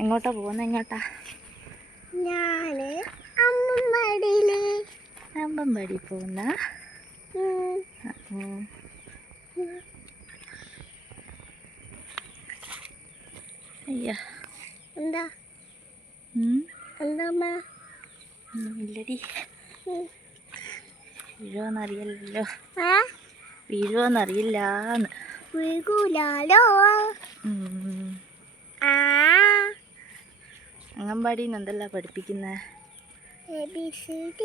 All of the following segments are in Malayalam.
എങ്ങോട്ടാ പോകുന്നത്? എങ്ങോട്ടാ? ഞാന് അമ്പമ്പാടി പോകുന്ന. അയ്യ എന്താ എന്താ ഇല്ലടി, വീഴുവോന്നറിയില്ലല്ലോ. വീഴുവോന്നറിയില്ലാന്ന്. വീഴൂലാലോ. അംഗൻവാടിന്ന് എന്തെല്ലാം പഠിപ്പിക്കുന്നേ? ABCD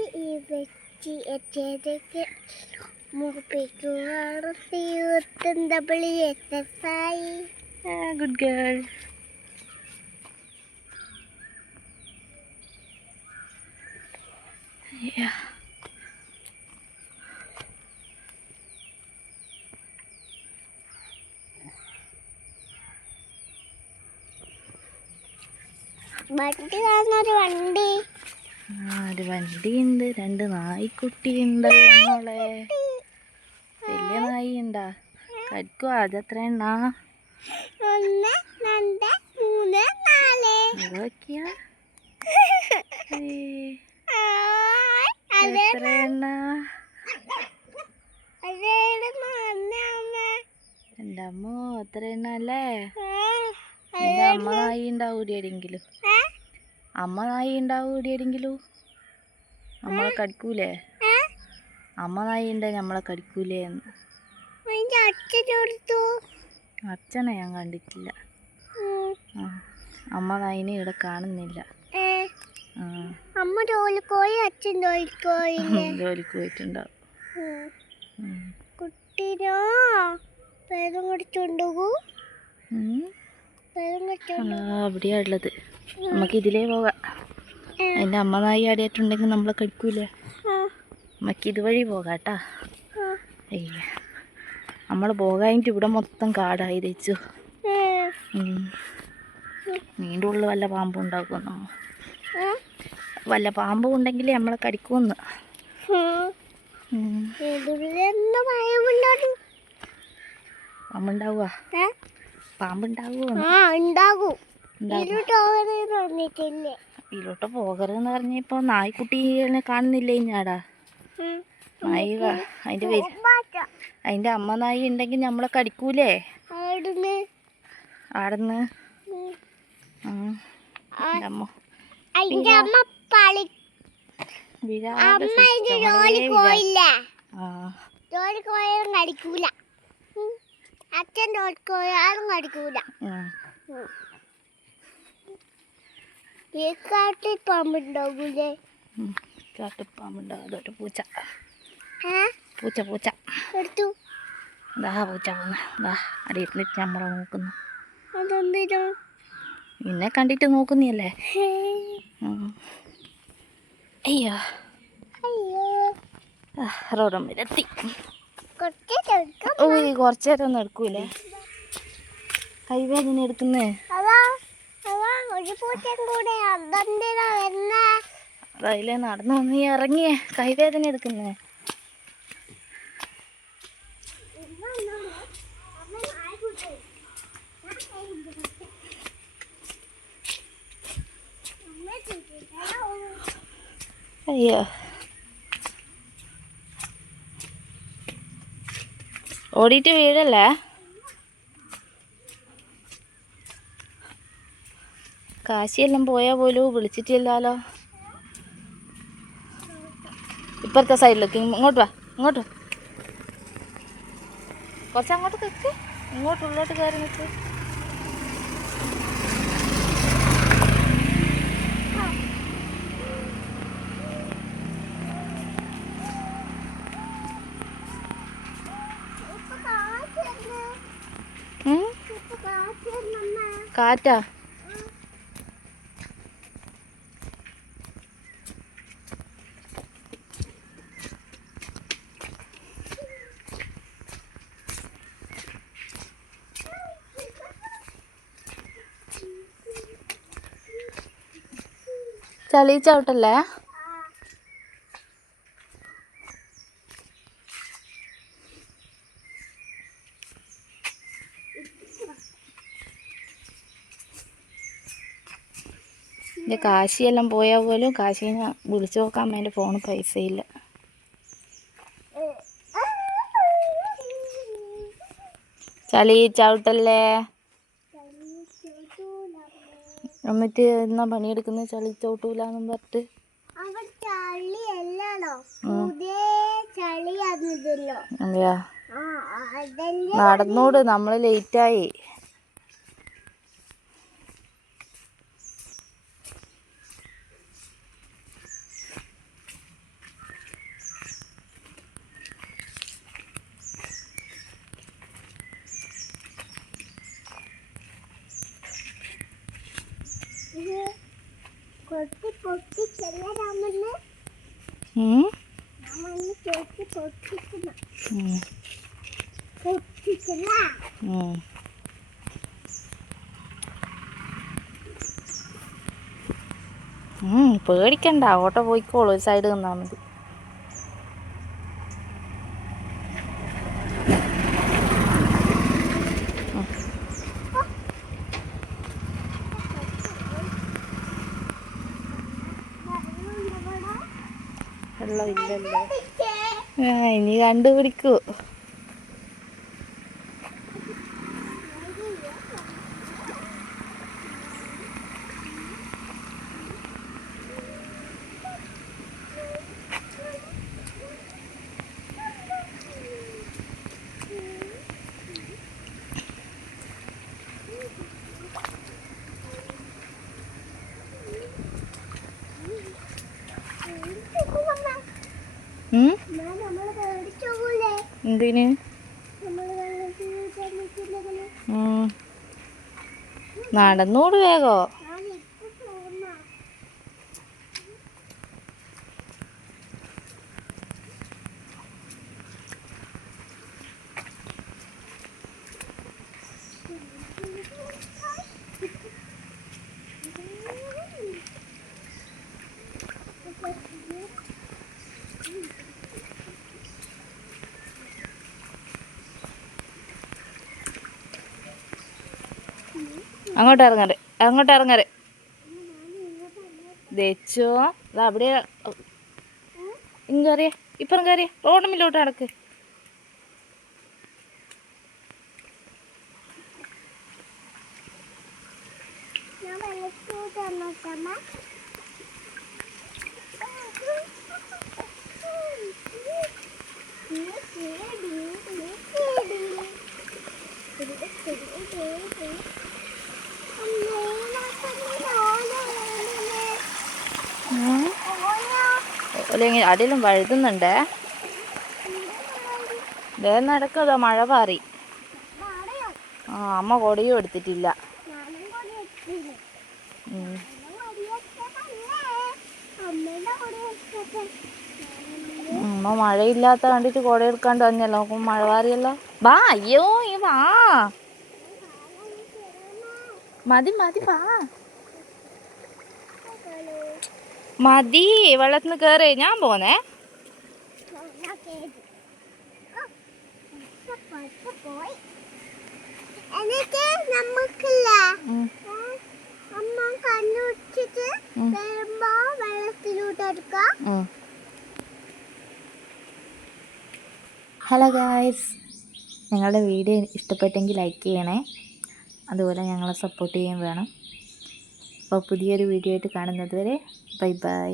good girl. വണ്ടി കാണുന്നൊരു വണ്ടി. ഒരു വണ്ടിയുണ്ട്, 2 നായ്ക്കുട്ടിയുണ്ടല്ലോ മോളെ. വലിയ നായിണ്ടാ? കടിക്കുവാ? അതെത്ര എണ്ണ? 1 2 3 4. നോക്കിയാ എത്ര എണ്ണ? എൻ്റെ അമ്മോ, എത്ര എണ്ണ അല്ലേ? എൻ്റെ അമ്മ നായി ഉണ്ടാവും എവിടെയെങ്കിലും. അമ്മ നായി ഉണ്ടാവും എവിടെയെങ്കിലും. നമ്മളെ കടിക്കൂലേ? അമ്മ നായി ഉണ്ട് നമ്മളെ കടിക്കൂലേ എന്ന്. അച്ഛനെ ഞാൻ കണ്ടിട്ടില്ല. അമ്മ നായിനെ ഇവിടെ കാണുന്നില്ല. അമ്മ ജോലിക്ക് പോയി, അച്ഛൻ ജോലിക്ക് പോയിട്ടുണ്ടാവും. കുട്ടീനോ പേരും കുടിച്ചുകൊണ്ടുപോ. അവിടെയാ ഉള്ളത്. നമുക്ക് ഇതിലേ പോകാം. അതിൻ്റെ അമ്മ നായി ആടിയിട്ടുണ്ടെങ്കിൽ നമ്മളെ കടിക്കൂലേ? നമുക്ക് ഇതുവഴി പോകാട്ടാ. അയ്യ, നമ്മൾ പോകാനായിട്ട് ഇവിടെ മൊത്തം കാടായി വെച്ചു. നീണ്ട ഉള്ളിൽ വല്ല പാമ്പും ഉണ്ടാക്കുമെന്നോ? വല്ല പാമ്പും ഉണ്ടെങ്കിൽ നമ്മളെ കടിക്കുമെന്ന്. പാമ്പുണ്ടാവുക? പാമ്പുണ്ടാവുമോ? ഇതിലോട്ട് പോകരുതെന്ന് പറഞ്ഞപ്പോ നായ്ക്കുട്ടീനെ കാണുന്നില്ലേ ഞാടാ? നായി അതിന്റെ അമ്മ നായി ഉണ്ടെങ്കിൽ നമ്മളെ കടിക്കൂലേ? ആടുന്ന് കടിക്കൂല. അച്ഛൻ ജോലിക്കോയാലും കടിക്കൂല. ഈ കാട്ടിൽ പാമ്പുണ്ടാകൂലേ? കാട്ടിൽ പാമ്പുണ്ടാവും. അതൊരു പൂച്ച. പൂച്ച എടുത്തു. പൂച്ച പോന്ന് അടിയിരുന്നിട്ട് നമ്മളെ നോക്കുന്നു. അതെന്തിനാ? നിന്നെ കണ്ടിട്ട് നോക്കുന്നിയല്ലേ? അയ്യോ, റോഡും വരെത്തി. കുറച്ചു നേരം ഒന്നും എടുക്കൂലേ? കൈവേദന എടുക്കുന്നേ. അതിലേ നടന്നു വന്ന് ഇറങ്ങിയേ കൈവേദന എടുക്കുന്നേ. അയ്യോ, ഓടിയിട്ട് വീഴല്ലേ? കാശിയെല്ലാം പോയാൽ പോലും വിളിച്ചിട്ടില്ലല്ലോ. ഇപ്പുറത്തെ സൈഡിലേക്ക് ഇങ്ങോട്ട് വാ. കുറച്ചങ്ങോട്ട് നിൽക്ക്. ഉള്ളോട്ട് കയറി നിൽക്ക്. കാറ്റാ? ചളി ചവിട്ടല്ലേ? എൻ്റെ കാശിയെല്ലാം പോയാൽ പോലും കാശീനെ വിളിച്ചു നോക്കാൻ എൻ്റെ ഫോണിൽ പൈസയില്ല. ചളി ചവിട്ടല്ലേ. എന്നിട്ട് എന്നാ പണിയെടുക്കുന്ന ചളി ചവിട്ടൂലെന്നും പറഞ്ഞിട്ട്. അതെയാ, നടന്നോട്, നമ്മള് ലേറ്റായി. പേടിക്കണ്ട, ഓട്ടോ പോയിക്കോളൂ, ഒരു സൈഡ് നിന്നാൽ മതി. വെള്ളം ഇല്ലല്ലോ. ഇനി കണ്ടുപിടിക്കൂ. എന്തിന്? നടന്നോട് വേഗോ. അങ്ങോട്ട് ഇറങ്ങരെ, അങ്ങോട്ട് ഇറങ്ങരെ. ദച്ചോ അവിടെ ഇങ്ങറിയ, ഇപ്പുറം കയറിയ, റോഡുമ്മിലോട്ട് നടക്ക്. അല്ലെങ്കിൽ അടിയിലും വഴുതുന്നുണ്ടേ. ദേ നടക്കതാ, മഴ പാറി. അമ്മ കൊടയും എടുത്തിട്ടില്ല. അമ്മ മഴയില്ലാത്ത കണ്ടിട്ട് കുട എടുക്കാണ്ട് തന്നെയല്ലോ, നോക്കുമ്പോൾ മഴ പാറിയല്ലോ. വാ, അയ്യോ ഈ വാ, മതി മതി, വാ മതി, വെള്ളത്തിന് കേറി. ഞാൻ പോന്നേ. ഹലോ ഗായ്സ്, ഞങ്ങളുടെ വീഡിയോ ഇഷ്ടപ്പെട്ടെങ്കിൽ ലൈക്ക് ചെയ്യണേ, അതുപോലെ ഞങ്ങളെ സപ്പോർട്ട് ചെയ്യാൻ വേണം. അപ്പോൾ പുതിയൊരു വീഡിയോ ആയിട്ട് കാണുന്നത് വരെ ബൈ ബൈ.